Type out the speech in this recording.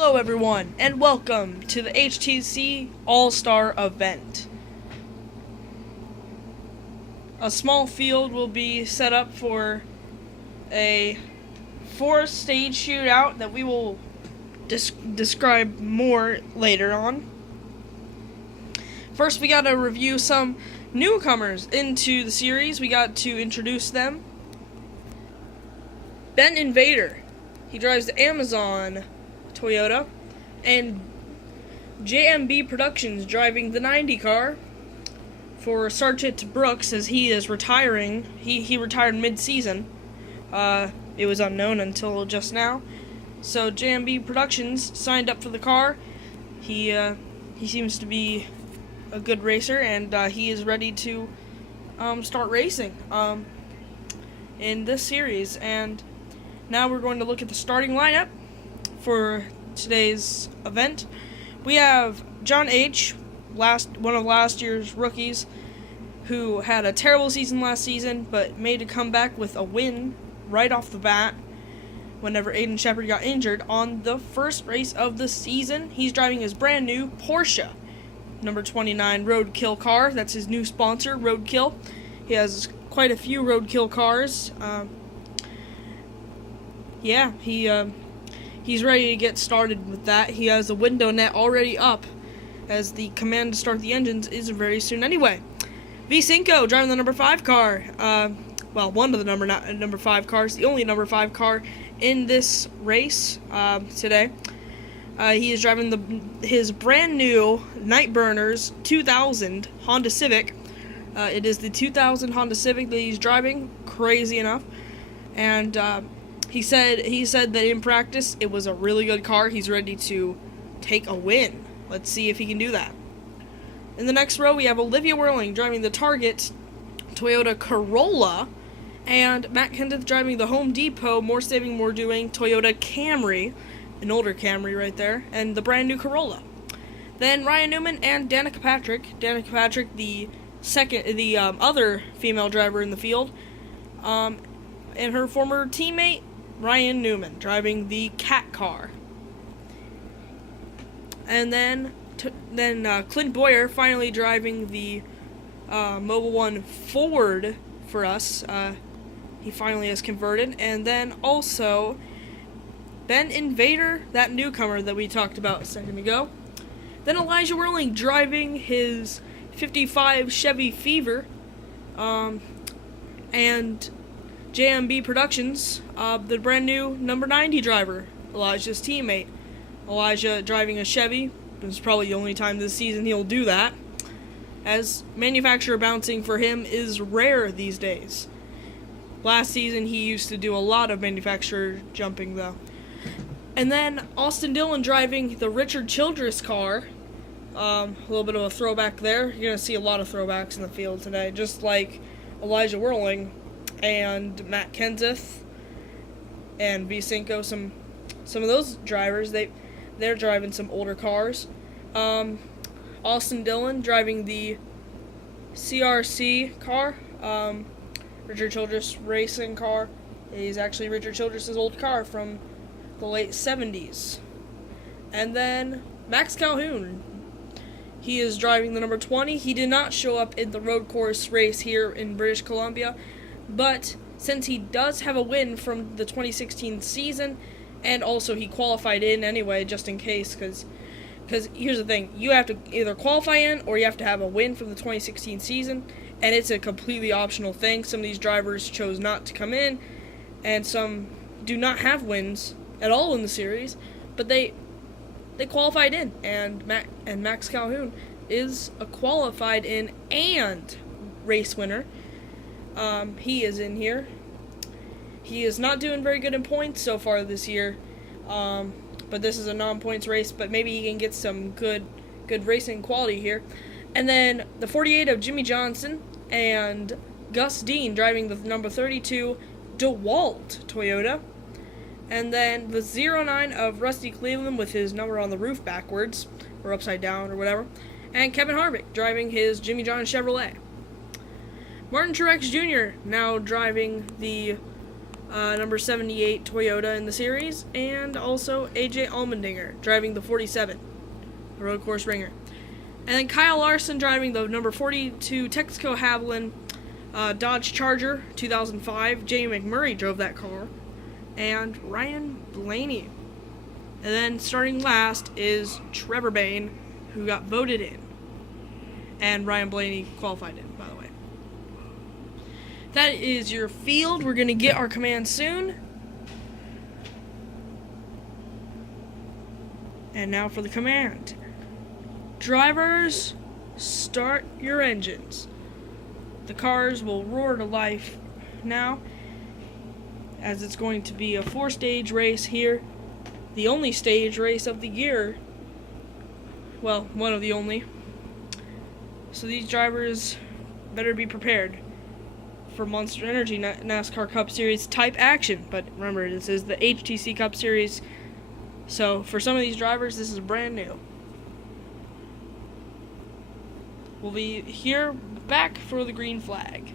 Hello everyone, and welcome to the HTC All-Star event. A small field will be set up for a 4-stage shootout that we will describe more later on. First, we got to review some newcomers into the series. We got to introduce them. Ben Invader, he drives the Amazon Toyota, and JMB Productions driving the 90 car for Sergeant Brooks, as he is retiring. He retired mid-season. It was unknown until just now. So JMB Productions signed up for the car. He seems to be a good racer, and he is ready to start racing in this series. And now we're going to look at the starting lineup for today's event. We have John H., one of last year's rookies, who had a terrible season last season, but made a comeback with a win right off the bat whenever Aiden Shepard got injured on the first race of the season. He's driving his brand new Porsche number 29 Roadkill car. That's his new sponsor, Roadkill. He has quite a few Roadkill cars. He's ready to get started with that. He has a window net already up, as the command to start the engines is very soon anyway. V5 driving the number 5 car. One of the number 5 cars, the only number 5 car in this race today. He is driving his brand new Nightburners 2000 Honda Civic. It is the 2000 Honda Civic that he's driving, crazy enough. And he said that in practice it was a really good car. He's ready to take a win. Let's see if he can do that. In the next row, we have Olivia Whirling driving the Target Toyota Corolla, and Matt Kenseth driving the Home Depot More Saving, More Doing Toyota Camry, an older Camry right there, and the brand new Corolla. Then Ryan Newman and Danica Patrick. Danica Patrick, the other female driver in the field, and her former teammate Ryan Newman driving the Cat car. And then Clint Boyer finally driving the Mobil 1 Ford for us. He finally has converted. And then also Ben Invader, that newcomer that we talked about a second ago. Then Elijah Whirling driving his 55 Chevy Fever. And JMB Productions, the brand new number 90 driver, Elijah's teammate. Elijah driving a Chevy. This is probably the only time this season he'll do that, as manufacturer bouncing for him is rare these days. Last season he used to do a lot of manufacturer jumping though. And then Austin Dillon driving the Richard Childress car. A little bit of a throwback there. You're going to see a lot of throwbacks in the field today, just like Elijah Whirling and Matt Kenseth and V5, some of those drivers, they're driving some older cars. Austin Dillon driving the CRC car, Richard Childress racing car. Is actually Richard Childress' old car from the late 70s. And then Max Calhoun, he is driving the number 20. He did not show up in the road course race here in British Columbia, but since he does have a win from the 2016 season, and also he qualified in anyway, just in case, because here's the thing, you have to either qualify in or you have to have a win from the 2016 season, and it's a completely optional thing. Some of these drivers chose not to come in, and some do not have wins at all in the series, but they qualified in, and Max Calhoun is a qualified in and race winner. He is in here. He is not doing very good in points so far this year, but this is a non-points race, but maybe he can get some good racing quality here. And then the 48 of Jimmy Johnson and Gus Dean driving the number 32 DeWalt Toyota. And then the 09 of Rusty Cleveland with his number on the roof backwards, or upside down, or whatever. And Kevin Harvick driving his Jimmy John Chevrolet. Martin Truex Jr. now driving the number 78 Toyota in the series, and also AJ Allmendinger driving the 47, the road course ringer. And then Kyle Larson driving the number 42 Texaco Havoline Dodge Charger 2005. Jamie McMurray drove that car, and Ryan Blaney. And then starting last is Trevor Bayne, who got voted in. And Ryan Blaney qualified in, by the way. That is your field. We're going to get our command soon. And now for the command. Drivers, start your engines. The cars will roar to life now, as it's going to be a 4-stage race here. The only stage race of the year. Well, one of the only. So these drivers better be prepared for Monster Energy NASCAR Cup Series type action. But remember, this is the HTC Cup Series. So for some of these drivers, this is brand new. We'll be here back for the green flag.